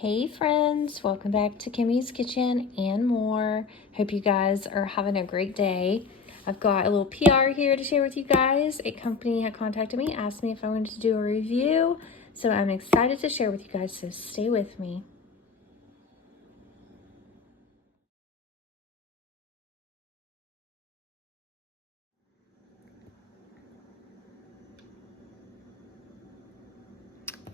Hey friends, welcome back to Kimmy's Kitchen and more. Hope you guys are having a great day. I've got a little PR here to share with you guys. A company had contacted me, asked me if I wanted to do a review, so I'm excited to share with you guys, so stay with me.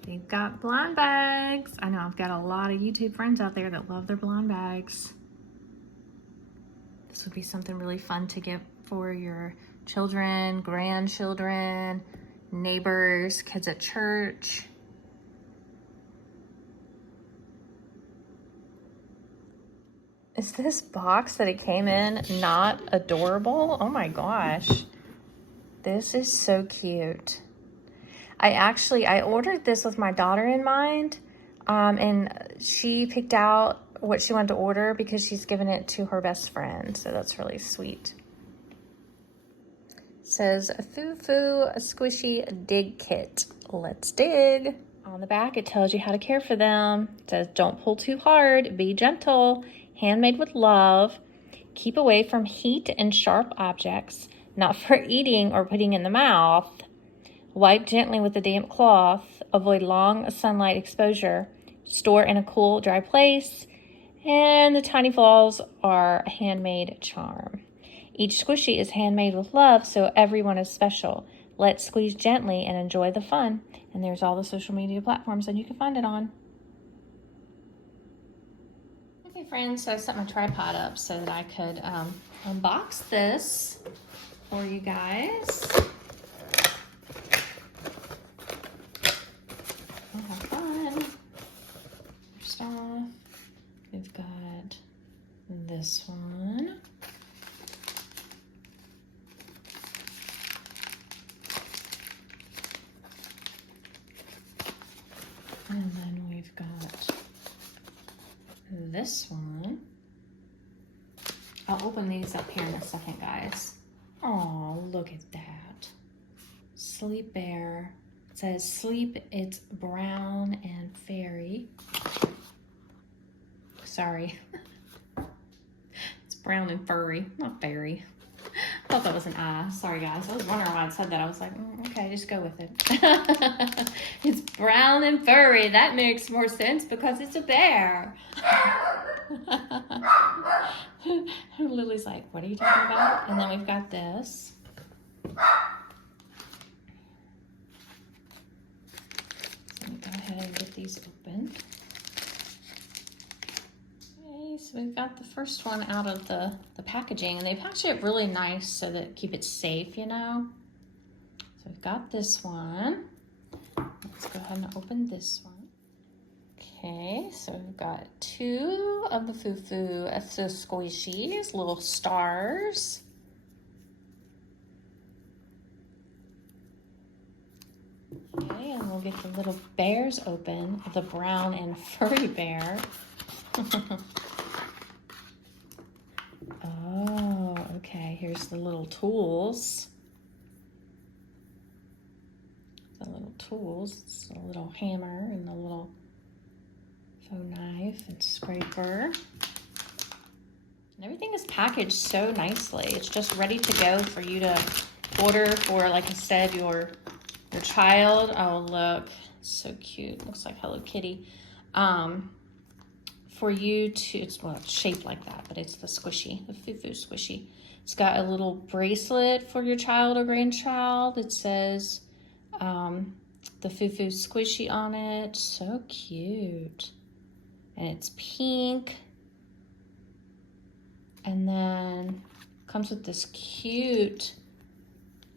They've got blind bags. I know I've got a lot of YouTube friends out there that love their blind bags. This would be something really fun to get for your children, grandchildren, neighbors, kids at church. Is this box that it came in not adorable? Oh my gosh. This is so cute. I ordered this with my daughter in mind, and she picked out what she wanted to order because she's given it to her best friend. So that's really sweet. It says Fufu Squishy Dig Kit. Let's dig. On the back, it tells you how to care for them. It says, don't pull too hard, be gentle, handmade with love, keep away from heat and sharp objects, not for eating or putting in the mouth. Wipe gently with a damp cloth, avoid long sunlight exposure, store in a cool, dry place, and the tiny flaws are a handmade charm. Each squishy is handmade with love, so everyone is special. Let's squeeze gently and enjoy the fun. And there's all the social media platforms that you can find it on. Okay, friends, so I set my tripod up so that I could unbox this for you guys. We'll have fun. First off, we've got this one. And then we've got this one. I'll open these up here in a second, guys. Oh, look at that. Sleep Bear. It says sleep, it's brown and fairy. Sorry. It's brown and furry, not fairy. I thought that was an I. Sorry, guys. I was wondering why I said that. I was like, okay, just go with it. It's brown and furry. That makes more sense because it's a bear. Lily's like, what are you talking about? And then we've got this. So let me go ahead and get these open. Okay, so we've got the first one out of the packaging, and they package it really nice so that keep it safe, you know. So we've got this one. Let's go ahead and open this one. Okay, so we've got two of the Fufu Squishies, little stars. Okay, and we'll get the little bears open, the brown and furry bear. Oh, okay, here's the little tools. The little tools, it's a little hammer and a little faux knife and scraper. And everything is packaged so nicely. It's just ready to go for you to order for, like I said, your child. Oh, look, so cute. Looks like Hello Kitty. For you to, it's shaped like that, but it's the squishy, the Fufu Squishy. It's got a little bracelet for your child or grandchild. It says the Fufu Squishy on it. So cute. And it's pink. And then comes with this cute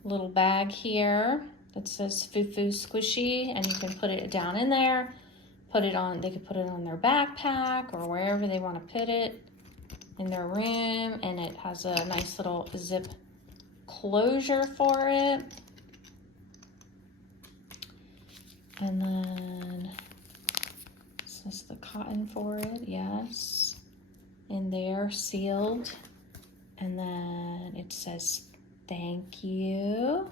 little bag here that says Fufu Squishy, and you can put it down in there. Put it on, they could put it on their backpack or wherever they want to put it in their room. And it has a nice little zip closure for it. And then this is the cotton for it, yes. In there, sealed. And then it says thank you.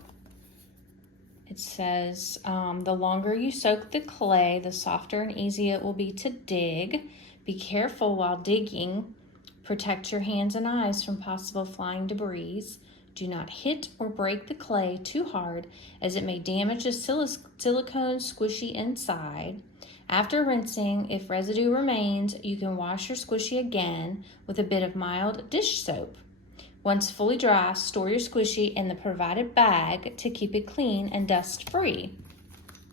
It says, the longer you soak the clay, the softer and easier it will be to dig. Be careful while digging. Protect your hands and eyes from possible flying debris. Do not hit or break the clay too hard, as it may damage the silicone squishy inside. After rinsing, if residue remains, you can wash your squishy again with a bit of mild dish soap. Once fully dry, store your squishy in the provided bag to keep it clean and dust-free,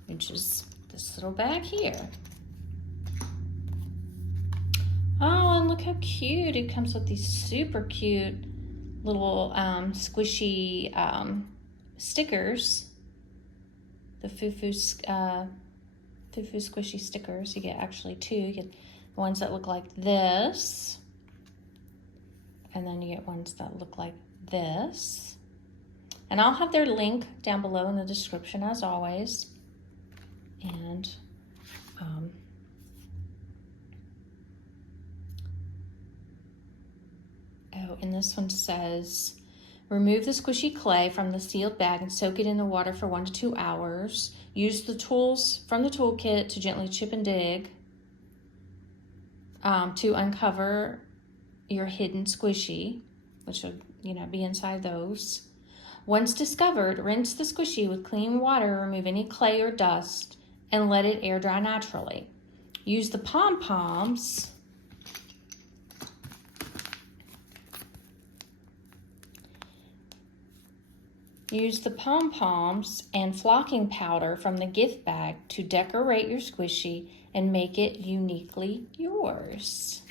which is this little bag here. Oh, and look how cute. It comes with these super cute little squishy stickers. The Fufu squishy stickers. You get actually two. You get the ones that look like this. And then you get ones that look like this. And I'll have their link down below in the description as always. And oh, and this one says, remove the squishy clay from the sealed bag and soak it in the water for 1 to 2 hours. Use the tools from the toolkit to gently chip and dig to uncover your hidden squishy, which will, be inside those. Once discovered, rinse the squishy with clean water, remove any clay or dust, and let it air dry naturally. Use the pom-poms and flocking powder from the gift bag to decorate your squishy and make it uniquely yours.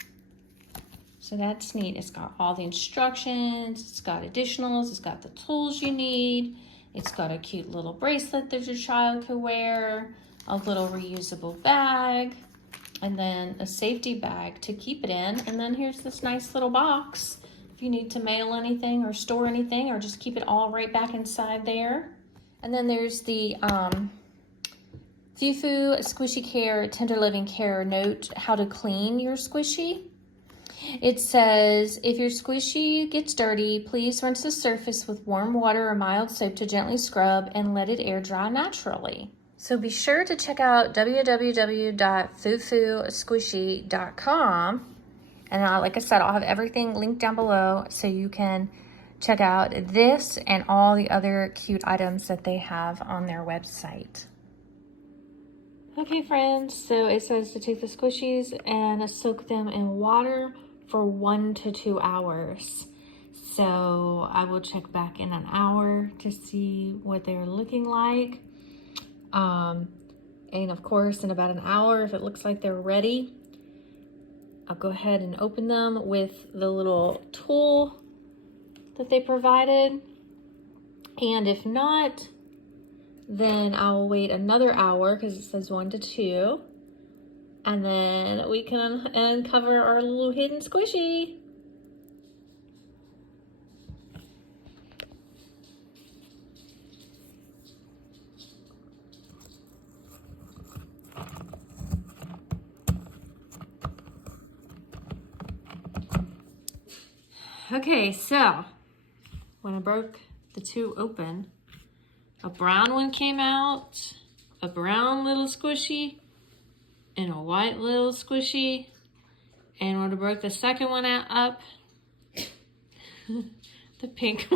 So that's neat. It's got all the instructions, it's got additionals, it's got the tools you need, it's got a cute little bracelet that your child could wear, a little reusable bag, and then a safety bag to keep it in. And then here's this nice little box if you need to mail anything or store anything or just keep it all right back inside there. And then there's the Fufu Squishy Care Tender Living Care note, how to clean your squishy. It says, if your squishy gets dirty, please rinse the surface with warm water or mild soap to gently scrub and let it air dry naturally. So be sure to check out www.fufusquishy.com. And like I said, I'll have everything linked down below so you can check out this and all the other cute items that they have on their website. Okay, friends, so it says to take the squishies and soak them in water for 1 to 2 hours. So I will check back in an hour to see what they're looking like. And of course, in about an hour, if it looks like they're ready, I'll go ahead and open them with the little tool that they provided. And if not, then I'll wait another hour because it says 1 to 2. And then we can uncover our little hidden squishy. Okay, so when I broke the two open, a brown one came out, a brown little squishy, and a white little squishy. And when I broke the second one up, the pink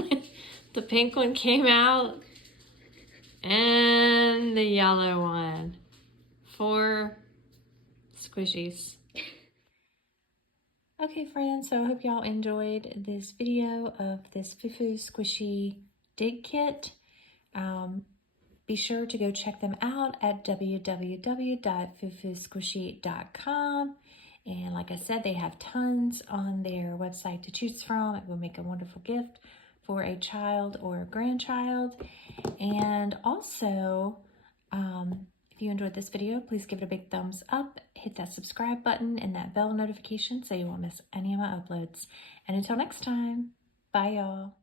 one came out, and the yellow one. 4 squishies. Okay, friends, so I hope y'all enjoyed this video of this Fufu Squishy Dig Kit. Be sure to go check them out at www.fufusquishy.com. And like I said, they have tons on their website to choose from. It will make a wonderful gift for a child or a grandchild. And also, if you enjoyed this video, please give it a big thumbs up, hit that subscribe button and that bell notification so you won't miss any of my uploads. And until next time, bye y'all.